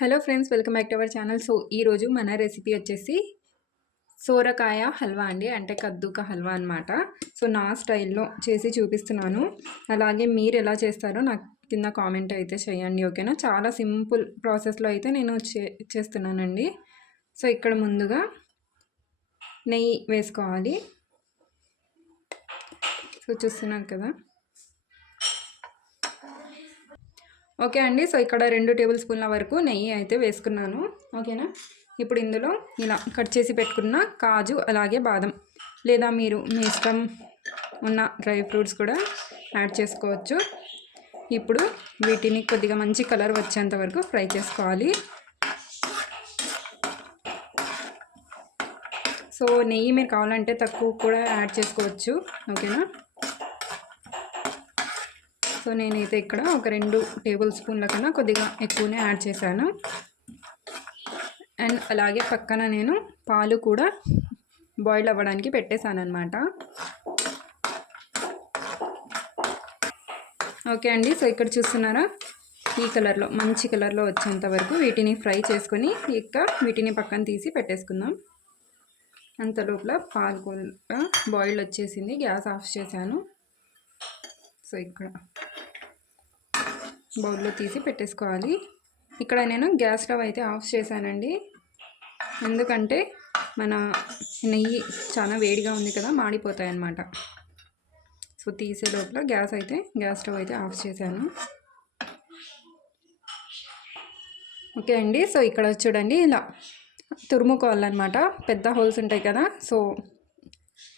Hello friends, welcome back to our channel. So ఈరోజు మన recipe వచ్చేసి సోరకాయ హల్వా అండి, అంటే కద్దుక హల్వా అనమాట. సో నా స్టైల్లో చేసి చూపిస్తున్నాను. అలాగే మీరు ఎలా చేస్తారో నాకు కింద కామెంట్ అయితే చేయండి, ఓకేనా. చాలా సింపుల్ ప్రాసెస్లో అయితే నేను చేస్తున్నానండి. సో ఇక్కడ ముందుగా నెయ్యి వేసుకోవాలి. సో చూస్తున్నారు కదా, ఓకే అండి. సో ఇక్కడ 2 టేబుల్ స్పూన్ల వరకు నెయ్యి అయితే వేసుకున్నాను, ఓకేనా. ఇప్పుడు ఇందులో ఇలా కట్ చేసి పెట్టుకున్న కాజు అలాగే బాదం, లేదా మీరు మీ ఇష్టం ఉన్న డ్రై ఫ్రూట్స్ కూడా యాడ్ చేసుకోవచ్చు. ఇప్పుడు వీటిని కొద్దిగా మంచి కలర్ వచ్చేంత వరకు ఫ్రై చేసుకోవాలి. సో నెయ్యి మీరు కావాలంటే తక్కువ కూడా యాడ్ చేసుకోవచ్చు, ఓకేనా. సో నేనైతే ఇక్కడ ఒక 2 టేబుల్ స్పూన్ల కన్నా కొద్దిగా ఎక్కువనే యాడ్ చేశాను. అండ్ అలాగే పక్కన నేను పాలు కూడా బాయిల్ అవ్వడానికి పెట్టేశాను అనమాట. ఓకే అండి. సో ఇక్కడ చూస్తున్నారా, ఈ కలర్లో మంచి కలర్లో వచ్చేంత వరకు వీటిని ఫ్రై చేసుకొని వీటిని పక్కన తీసి పెట్టేసుకుందాం. అంత లోపల పాలు కూడా బాయిల్ వచ్చేసింది. గ్యాస్ ఆఫ్ చేశాను. సో ఇక్కడ బౌల్లో తీసి పెట్టేసుకోవాలి. ఇక్కడ నేను గ్యాస్ స్టవ్ అయితే ఆఫ్ చేశానండి, ఎందుకంటే మన నెయ్యి చాలా వేడిగా ఉంది కదా, మాడిపోతాయి అన్నమాట. సో తీసే లోపల గ్యాస్ స్టవ్ అయితే ఆఫ్ చేశాను. ఓకే అండి. సో ఇక్కడ చూడండి, ఇలా తురుముకోవాలన్నమాట. పెద్ద హోల్స్ ఉంటాయి కదా, సో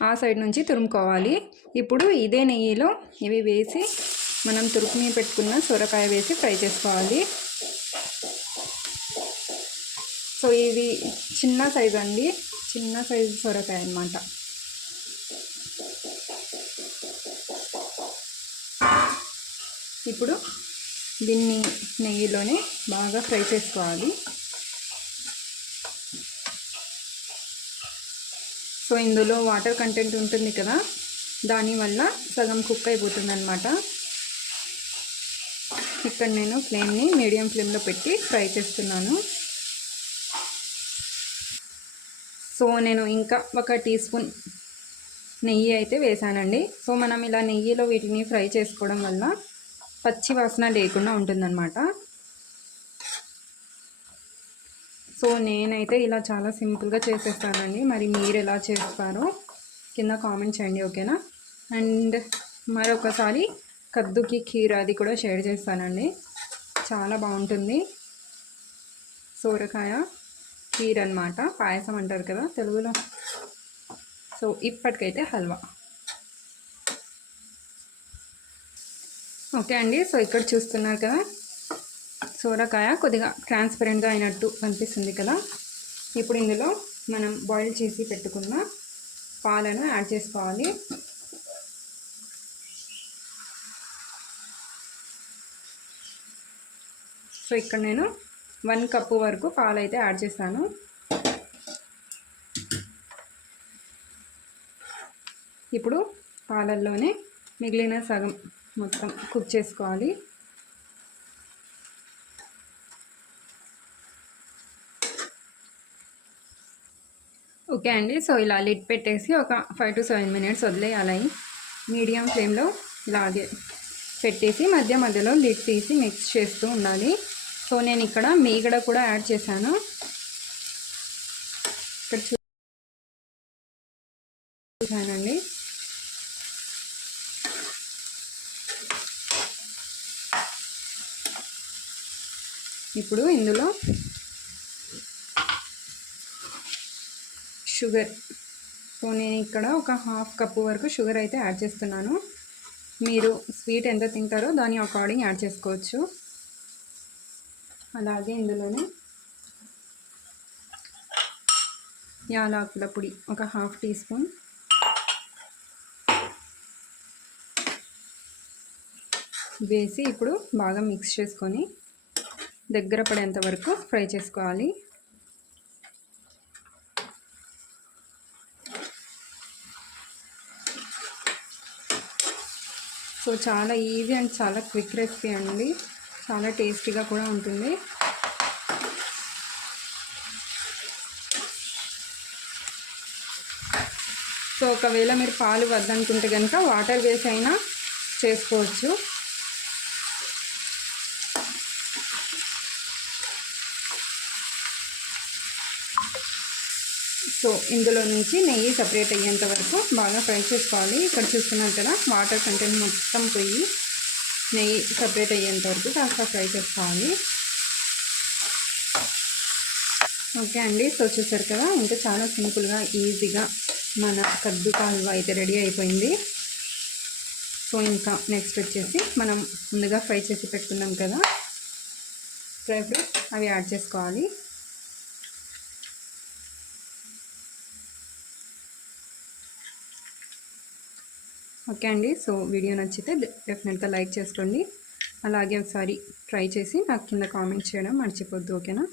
ఆ సైడ్ నుంచి తురుముకోవాలి. ఇప్పుడు ఇదే నెయ్యిలో ఇవి వేసి మనం తురుముని పెట్టుకున్న సొరకాయ వేసి ఫ్రై చేసుకోవాలి. సో ఇది చిన్న సైజు అండి, చిన్న సైజు సొరకాయ అన్నమాట. ఇప్పుడు దీన్ని నెయ్యిలోనే బాగా ఫ్రై చేసుకోవాలి. సో ఇందులో వాటర్ కంటెంట్ ఉంటుంది కదా, దానివల్ల సగం కుక్ అయిపోతుంది అన్నమాట. ఇక్కడ నేను ఫ్లేమ్ని మీడియం ఫ్లేమ్లో పెట్టి ఫ్రై చేస్తున్నాను. సో నేను ఇంకా 1 టీ స్పూన్ నెయ్యి అయితే వేసానండి. సో మనం ఇలా నెయ్యిలో వీటిని ఫ్రై చేసుకోవడం వల్ల పచ్చి వాసన లేకుండా ఉంటుందన్నమాట. సో నేనైతే ఇలా చాలా సింపుల్గా చేసేస్తానండి. మరి మీరు ఎలా చేస్తారో కింద కామెంట్ చేయండి, ఓకేనా. అండ్ మరొకసారి కద్దుకి ఖీర్ అది కూడా షేర్ చేస్తానండి, చాలా బాగుంటుంది. సోరకాయ ఖీర్ అన్నమాట, పాయసం అంటారు కదా తెలుగులో. సో ఇప్పటికైతే హల్వా. ఓకే అండి. సో ఇక్కడ చూస్తున్నారు కదా, సోరకాయ కొద్దిగా ట్రాన్స్పరెంట్గా అయినట్టు కనిపిస్తుంది కదా. ఇప్పుడు ఇందులో మనం బాయిల్ చేసి పెట్టుకున్న పాలను యాడ్ చేసుకోవాలి. సో ఇక్కడ నేను 1 కప్పు వరకు పాలు అయితే యాడ్ చేశాను. ఇప్పుడు పాలల్లోనే మిగిలిన సగం మొత్తం కుక్ చేసుకోవాలి. ఓకే అండి. సో ఇలా లిడ్ పెట్టేసి ఒక 5 to 7 minutes వదిలేయాలి. మీడియం ఫ్లేమ్లో ఇలాగే పెట్టేసి మధ్య మధ్యలో లిడ్ తీసి మిక్స్ చేస్తూ ఉండాలి. సో నేను ఇక్కడ మీగడ కూడా యాడ్ చేశాను. ఇక్కడ చూసానండి. ఇప్పుడు ఇందులో షుగర్, సో నేను ఇక్కడ ఒక 1/2 కప్పు వరకు షుగర్ అయితే యాడ్ చేస్తున్నాను. మీరు స్వీట్ ఎంత తింటారో దాని అకార్డింగ్ యాడ్ చేసుకోవచ్చు. అలాగే ఇందులోనే యాలకుల పొడి ఒక 1/2 టీ స్పూన్, వేసి ఇప్పుడు బాగా మిక్స్ చేసుకొని దగ్గర పడేంత వరకు ఫ్రై చేసుకోవాలి. సో చాలా ఈజీ అండ్ చాలా క్విక్ రెసిపీ అండి, చాలా టేస్టీగా కూడా ఉంటుంది. సో ఒకవేళ మీరు పాలు వద్దనుకుంటే కనుక వాటర్ వేసి అయినా చేసుకోవచ్చు. సో ఇందులో నుంచి నెయ్యి సపరేట్ అయ్యేంత వరకు బాగా ఫ్రై చేసుకోవాలి. ఇక్కడ చూస్తున్నారు కదా, వాటర్ కంటెంట్ మొత్తం పోయి నెయ్యి సపరేట్ అయ్యేంత వరకు కాస్త ఫ్రై చేసుకోవాలి. ఓకే అండి, సో చూసారు కదా, ఇంకా చాలా సింపుల్గా ఈజీగా మన కద్దు కా హల్వా అయితే రెడీ అయిపోయింది. సో ఇంకా నెక్స్ట్ వచ్చేసి మనం ముందుగా ఫ్రై చేసి పెట్టుకున్నాం కదా డ్రై ఫ్రూట్స్, అవి యాడ్ చేసుకోవాలి. ఓకే అండి, సో వీడియో నచ్చితే డెఫినెట్గా లైక్ చేసుకోండి. అలాగే ఒకసారి ట్రై చేసి నాకు కింద కామెంట్ చేయడం మర్చిపోద్దు. ఓకేనా?